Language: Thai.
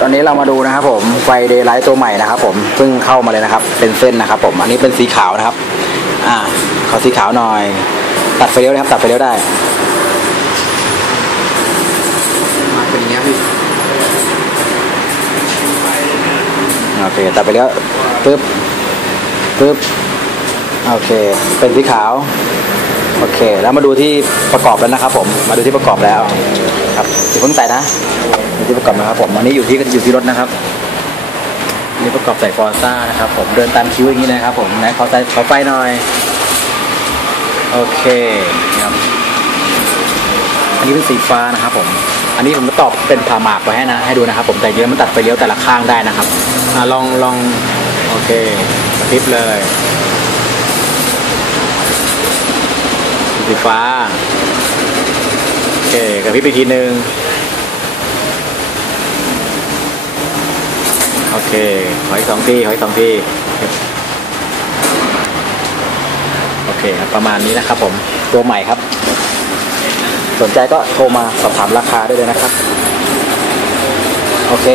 ตอนนี้เรามาดูนะครับผมไฟเดย์ไลท์ตัวใหม่นะครับผมเพิ่งเข้ามาเลยนะครับ เป็นเส้นนะครับผมอันนี้เป็นสีขาวนะครับ อ่าขอสีขาวหน่อย ตัดไฟเลี้ยวนะครับ ตัดไฟเลี้ยวได้มาเป็นอย่างเงี้พี่โอเคตัดไปเลี้ยวปึ๊บปึ๊บโอเค เป็นสีขาว โอเค แล้วมาดูที่ประกอบแล้วนะครับผม มาดูที่ประกอบแล้ว ครับอย่าเพิ่งใส่นะดูที่ประกอบนะครับผมอันนี้อยู่ที่อยู่ที่รถนะครับนี่ประกอบใส่ฟอร์ซ่านะครับผมเดินตามคิ้วอย่างนี้เลยครับผมไหนขอใส่ขอไฟหน่อย โอเคครับอันนี้เป็นสีฟ้านะครับผมอันนี้ผมจะตอบเป็นผ่าหมากไว้ให้นะให้ดูนะครับ ผมแต่เยอะมันตัดไฟเลี้ยวแต่ละข้างได้นะครับอลองลองโอเคกระพริบเลยสีฟ้า เคกับพี่ไปทีหนึ่งโอเคขออีกสองทีขออีกสองทีโอเคครับประมาณนี้นะครับผมตัวใหม่ครับ สนใจก็โทรมาสอบถามราคาได้เลยนะครับ โอเค